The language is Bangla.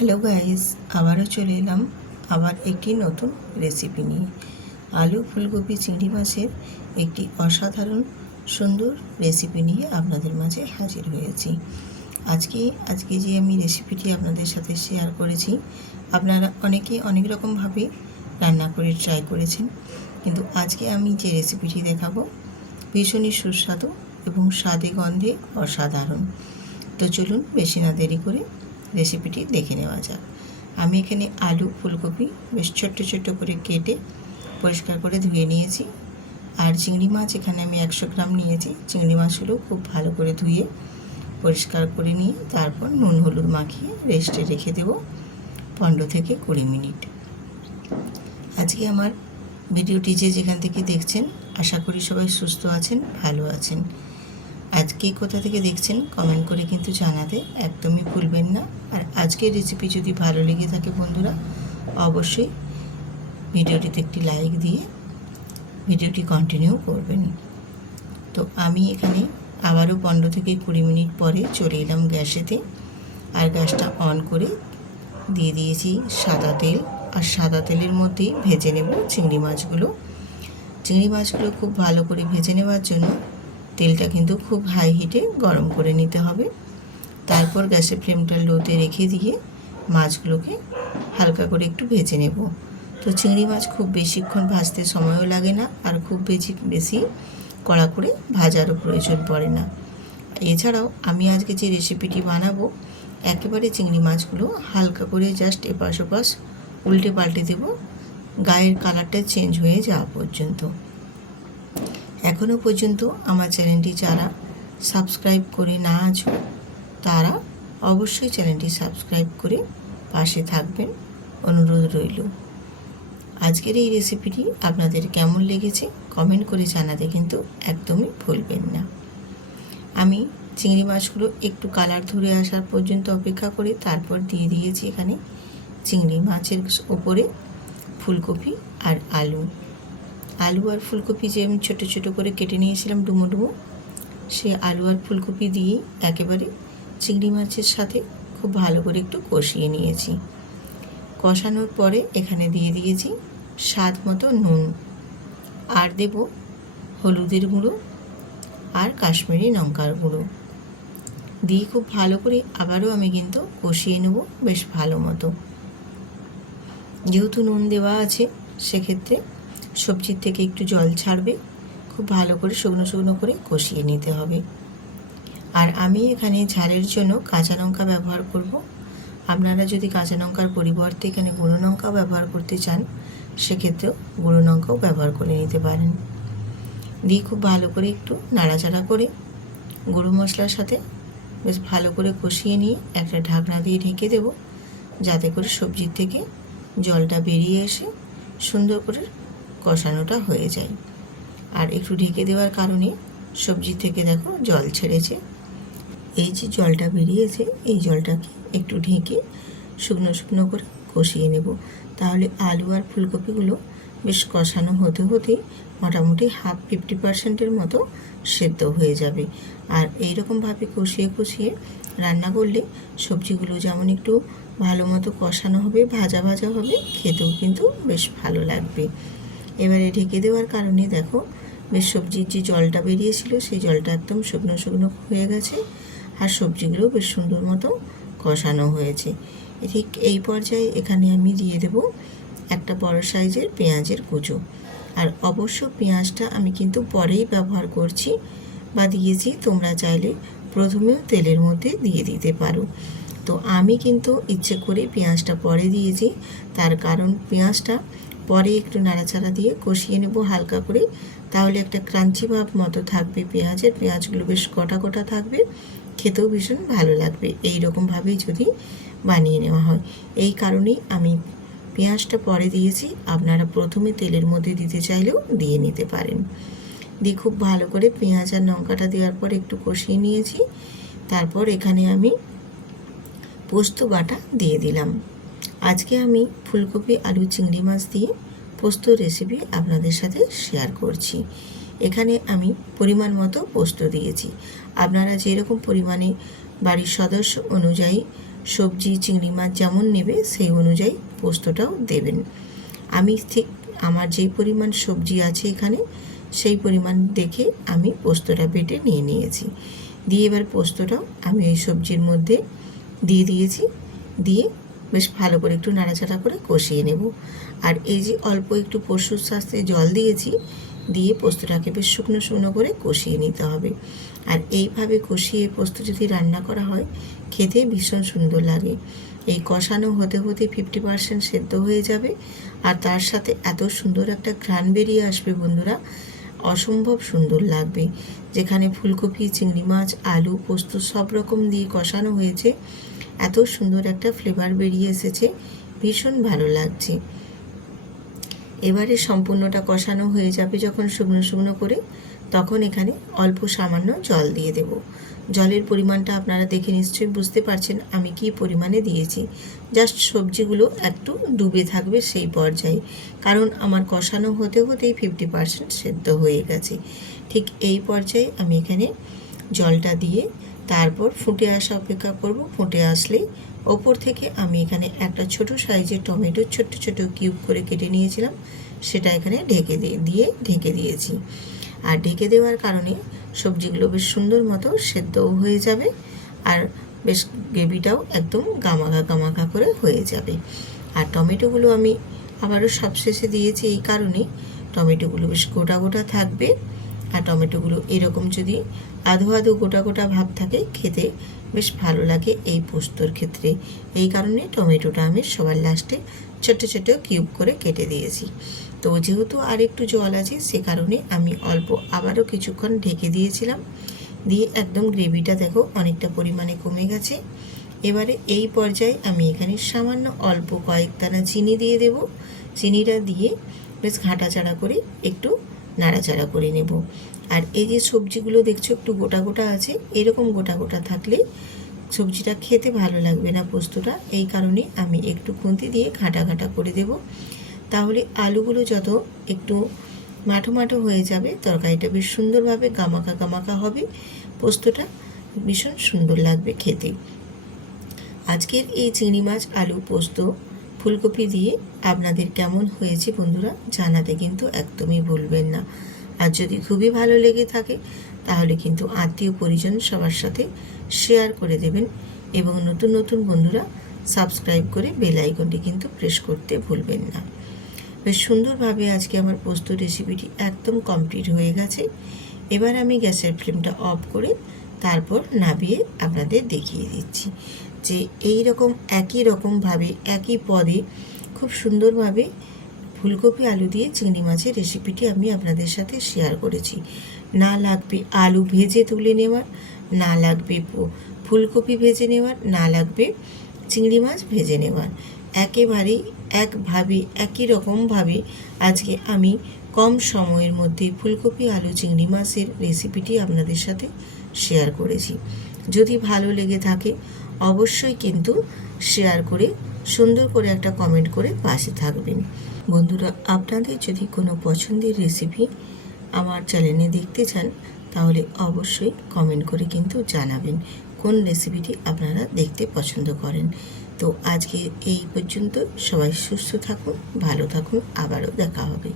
হ্যালো গাইস, আবারও চলে এলাম আবার একটি নতুন রেসিপি নিয়ে। আলু ফুলকপি চিংড়ি মাছের একটি অসাধারণ সুন্দর রেসিপি নিয়ে আপনাদের মাঝে হাজির হয়েছি। আজকে যে আমি রেসিপিটি আপনাদের সাথে শেয়ার করেছি, আপনারা অনেকেই অনেক রকমভাবে রান্না করে ট্রাই করেছেন, কিন্তু আজকে আমি যে রেসিপিটি দেখাবো ভীষণই সুস্বাদু এবং স্বাদে গন্ধে অসাধারণ। তো চলুন বেশি না দেরি করে রেসিপিটি দেখে নেওয়া যাক। আমি এখানে আলু ফুলকপি বেশ ছোট্ট ছোট্ট করে কেটে পরিষ্কার করে ধুয়ে নিয়েছি। আর চিংড়ি মাছ এখানে আমি 100 গ্রাম নিয়েছি। চিংড়ি মাছগুলো খুব ভালো করে ধুয়ে পরিষ্কার করে নিয়ে তারপর নুন হলুদ মাখিয়ে রেস্টে রেখে দেব 15 থেকে 20 মিনিট। আজকে আমার ভিডিওটি যেখান থেকে দেখছেন আশা করি সবাই সুস্থ আছেন, ভালো আছেন। আজকে কোথা থেকে দেখছেন কমেন্ট করে কিন্তু জানাতে একদমই ভুলবেন না। আর আজকের রেসিপি যদি ভালো লেগে থাকে বন্ধুরা, অবশ্যই ভিডিওটিতে একটি লাইক দিয়ে ভিডিওটি কন্টিনিউ করবেন। তো আমি এখানে আবারও 15 থেকে 20 মিনিট পরে চলে এলাম গ্যাসেতে। আর গ্যাসটা অন করে দিয়ে দিয়েছি সাদা তেল। আর সাদা তেলের মধ্যেই ভেজে নেব চিংড়ি মাছগুলো। চিংড়ি মাছগুলো খুব ভালো করে ভেজে নেওয়ার জন্য তেলটা কিন্তু খুব হাই হিটে গরম করে নিতে হবে। তারপর গ্যাসের ফ্লেমটা লোতে রেখে দিয়ে মাছগুলোকে হালকা করে একটু ভেজে নেব। তো চিংড়ি মাছ খুব বেশিক্ষণ ভাজতে সময়ও লাগে না, আর খুব বেশি কড়া করে ভাজারও প্রয়োজন পড়ে না। এছাড়াও আমি আজকে যে রেসিপিটি বানাবো, একেবারে চিংড়ি মাছগুলো হালকা করে জাস্ট এপাশ ওপাশ উল্টে পাল্টে দেব, গায়ের কালারটা চেঞ্জ হয়ে যাওয়া পর্যন্ত। এখনও পর্যন্ত আমার চ্যানেলটি যারা সাবস্ক্রাইব করে না আছো তারা অবশ্যই চ্যানেলটি সাবস্ক্রাইব করে পাশে থাকবেন, অনুরোধ রইল। আজকের এই রেসিপিটি আপনাদের কেমন লেগেছে কমেন্ট করে জানাতে কিন্তু একদমই ভুলবেন না। আমি চিংড়ি মাছগুলো একটু কালার ধরে আসার পর্যন্ত অপেক্ষা করে তারপর দিয়ে দিয়েছি এখানে চিংড়ি মাছের ওপরে ফুলকপি আর আলু আর ফুলকপি যে আমি ছোটো ছোটো করে কেটে নিয়েছিলাম ডুমো ডুমো, সে আলু আর ফুলকপি দিয়ে একেবারে চিংড়ি মাছের সাথে খুব ভালো করে একটু কষিয়ে নিয়েছি। কষানোর পরে এখানে দিয়ে দিয়েছি স্বাদ মতো নুন, আর দেব হলুদের গুঁড়ো আর কাশ্মীরি লঙ্কার গুঁড়ো দিয়ে খুব ভালো করে আবারও আমি কিন্তু কষিয়ে নেব বেশ ভালো মতো। যেহেতু নুন দেওয়া আছে সেক্ষেত্রে সবজির থেকে একটু জল ছাড়বে, খুব ভালো করে শুকনো শুকনো করে কষিয়ে নিতে হবে। আর আমি এখানে ঝালের জন্য কাঁচা লঙ্কা ব্যবহার করব। আপনারা যদি কাঁচা লঙ্কার পরিবর্তে এখানে গুঁড়ো লঙ্কাও ব্যবহার করতে চান সেক্ষেত্রেও গুঁড়ো লঙ্কাও ব্যবহার করে নিতে পারেন। দিয়ে খুব ভালো করে একটু নাড়াচাড়া করে গুঁড়ো মশলার সাথে বেশ ভালো করে কষিয়ে নিয়ে একটা ঢাকনা দিয়ে ঢেকে দেব, যাতে করে সবজির থেকে জলটা বেরিয়ে এসে সুন্দর করে কষানোটা হয়ে যায়। আর একটু ঢেকে দেওয়ার কারণে সবজি থেকে দেখো জল ছেড়েছে। এই যে জলটা বেরিয়েছে এই জলটাকে একটু ঢেকে শুকনো শুকনো করে কষিয়ে নেব। তাহলে আলু আর ফুলকপিগুলো বেশ কষানো হতে হতে মোটামুটি 50% মতো সেদ্ধ হয়ে যাবে। আর এইরকমভাবে কষিয়ে কষিয়ে রান্না করলে সবজিগুলো যেমন একটু ভালো মতো কষানো হবে, ভাজা ভাজা হবে, খেতেও কিন্তু বেশ ভালো লাগবে। এবারে ঢেকে দেওয়ার কারণে দেখো বেশ সবজির যে জলটা বেরিয়েছিল সেই জলটা একদম শুকনো শুকনো হয়ে গেছে, আর সবজিগুলো বেশ সুন্দর মতো কষানো হয়েছে। ঠিক এই পর্যায়ে এখানে আমি দিয়ে দেব একটা বড় সাইজের পেঁয়াজের কুচো। আর অবশ্য পেঁয়াজটা আমি কিন্তু পরেই ব্যবহার করছি বা দিয়েছি, তোমরা চাইলে প্রথমেও তেলের মধ্যে দিয়ে দিতে পারো। তো আমি কিন্তু ইচ্ছে করে পেঁয়াজটা পরে দিয়েছি, তার কারণ পেঁয়াজটা পরে একটু নাড়াচাড়া দিয়ে কষিয়ে নেব হালকা করে, তাহলে একটা ক্রাঞ্চি ভাব মতো থাকবে পেঁয়াজগুলো বেশ গোটা গোটা থাকবে, খেতেও ভীষণ ভালো লাগবে এই রকমভাবেই যদি বানিয়ে নেওয়া হয়। এই কারণেই আমি পেঁয়াজটা পরে দিয়েছি, আপনারা প্রথমে তেলের মধ্যে দিতে চাইলেও দিয়ে নিতে পারেন। দিয়ে খুব ভালো করে পেঁয়াজ আর লঙ্কাটা দেওয়ার পর একটু কষিয়ে নিয়েছি। তারপর এখানে আমি পোস্ত বাটা দিয়ে দিলাম। আজকে আমি ফুলকপি আলু চিংড়ি মাছ দিয়ে পোস্ত রেসিপি আপনাদের সাথে শেয়ার করছি। এখানে আমি পরিমাণ মতো পোস্ত দিয়েছি। আপনারা যেরকম পরিমাণে বাড়ির সদস্য অনুযায়ী সবজি চিংড়ি মাছ যেমন নেবে সেই অনুযায়ী পোস্তটাও দেবেন। আমি ঠিক আমার যেই পরিমাণ সবজি আছে এখানে সেই পরিমাণ দেখে আমি পোস্তটা বেটে নিয়ে নিয়েছি। দিয়ে এবার পোস্তটাও আমি ওই সবজির মধ্যে দিয়ে দিয়েছি। দিয়ে বেশ ভালো করে একটু নাড়াচাড়া করে কষিয়ে নেব। আর এই যে অল্প একটু পশুর স্বাস্থ্যে জল দিয়েছি, দিয়ে পোস্তটাকে বেশ শুকনো শুকনো করে কষিয়ে নিতে হবে। আর এইভাবে কষিয়ে পোস্ত যদি রান্না করা হয় খেতে ভীষণ সুন্দর লাগে। এই কষানো হতে হতে 50% সেদ্ধ হয়ে যাবে, আর তার সাথে এত সুন্দর একটা ঘ্রাণ বেরিয়ে আসবে বন্ধুরা, অসম্ভব সুন্দর লাগবে। যেখানে ফুলকপি, চিংড়ি মাছ, আলু, পোস্ত সব রকম দিয়ে কষানো হয়েছে, এত সুন্দর একটা ফ্লেভার বেরিয়ে এসেছে, ভীষণ ভালো লাগছে। এবারে সম্পূর্ণটা কষানো হয়ে যাবে যখন শুকনো শুকনো করে, তখন এখানে অল্প সামান্য জল দিয়ে দেব। জলের পরিমাণটা আপনারা দেখে নিশ্চয়ই বুঝতে পারছেন আমি কি পরিমাণে দিয়েছি। জাস্ট সবজিগুলো একটু ডুবে থাকবে সেই পর্যায়ে, কারণ আমার কষানো হতে হতেই 50% সেদ্ধ হয়ে গেছে। ঠিক এই পর্যায়ে আমি এখানে জলটা দিয়ে তারপর ফুটে আসা অপেক্ষা করব। ফুটে আসলেই ওপর থেকে আমি এখানে একটা ছোট সাইজের টমেটো ছোট্ট ছোট কিউব করে কেটে নিয়েছিলাম, সেটা এখানে ঢেকে দিয়েছি। আর ঢেকে দেওয়ার কারণে সবজিগুলো বেশ সুন্দর মতো সেদ্ধও হয়ে যাবে, আর বেশ গ্রেভিটাও একদম গামাখা করে হয়ে যাবে। আর টমেটোগুলো আমি আবারও সবশেষে দিয়েছি এই কারণে, টমেটোগুলো বেশ গোটা গোটা থাকবে। আর টমেটোগুলো এরকম যদি আধো আধো গোটা গোটা ভাব থাকে, খেতে বেশ ভালো লাগে এই পোস্তর ক্ষেত্রে। এই কারণে টমেটোটা আমি সবার লাস্টে ছোট ছোট কিউব করে কেটে দিয়েছি। তো যেহেতু আর একটু জল আছে সে কারণে আমি অল্প আবারও কিছুক্ষণ ঢেকে দিয়েছিলাম। দিয়ে একদম গ্রেভিটা দেখো অনেকটা পরিমাণে কমে গেছে। এবারে এই পর্যায়ে আমি এখানে সামান্য অল্প কয়েক দানা চিনি দিয়ে দেব। চিনিটা দিয়ে বেশ ঘাঁটাচাড়া করে একটু নাড়াচাড়া করে নেব। আর এই যে সবজিগুলো দেখছো একটু গোটা গোটা আছে, এরকম গোটা গোটা থাকলে সবজিটা খেতে ভালো লাগবে না পোস্তটা। এই কারণে আমি একটু খুন্তি দিয়ে ঘাঁটা ঘাঁটা করে দেব। তাহলে আলুগুলো যত একটু মাঠো মাঠো হয়ে যাবে, তরকারিটা বেশ সুন্দরভাবে গামাখা হবে, পোস্তটা ভীষণ সুন্দর লাগবে খেতে। আজকের এই চিংড়ি মাছ আলু পোস্ত ফুলকপি দিয়ে আপনাদের কেমন হয়েছে বন্ধুরা জানাতে কিন্তু একদমই ভুলবেন না। আর যদি খুবই ভালো লেগে থাকে তাহলে কিন্তু আত্মীয় পরিজন সবার সাথে শেয়ার করে দেবেন, এবং নতুন নতুন বন্ধুরা সাবস্ক্রাইব করে বেল আইকনটি কিন্তু প্রেস করতে ভুলবেন না। বেশ সুন্দরভাবে আজকে আমার পোস্ত রেসিপিটি একদম কমপ্লিট হয়ে গেছে। এবার আমি গ্যাসের ফ্লেমটা অফ করে তারপর নামিয়ে আপনাদের দেখিয়ে দিচ্ছি যে এই রকম একই রকমভাবে একই পদে খুব সুন্দরভাবে ফুলকপি আলু দিয়ে চিংড়ি মাছের রেসিপিটি আমি আপনাদের সাথে শেয়ার করেছি। না লাগবে আলু ভেজে তুলে নেওয়ার, না লাগবে ফুলকপি ভেজে নেওয়ার, না লাগবে চিংড়ি মাছ ভেজে নেওয়ার। একেবারেই একভাবে একই রকমভাবে আজকে আমি কম সময়ের মধ্যে ফুলকপি আলু চিংড়ি মাছের রেসিপিটি আপনাদের সাথে শেয়ার করেছি। যদি ভালো লেগে থাকে অবশ্যই কিন্তু শেয়ার করে সুন্দর করে একটা কমেন্ট করে পাশে থাকবেন। বন্ধুরা আপনাদের যদি কোনো পছন্দের রেসিপি আমার চ্যানেলে দেখতে চান তাহলে অবশ্যই কমেন্ট করে কিন্তু জানাবেন কোন রেসিপিটি আপনারা দেখতে পছন্দ করেন। তো আজকে এই পর্যন্ত, সবাই সুস্থ থাকুন, ভালো থাকুন, আবারও দেখা হবে।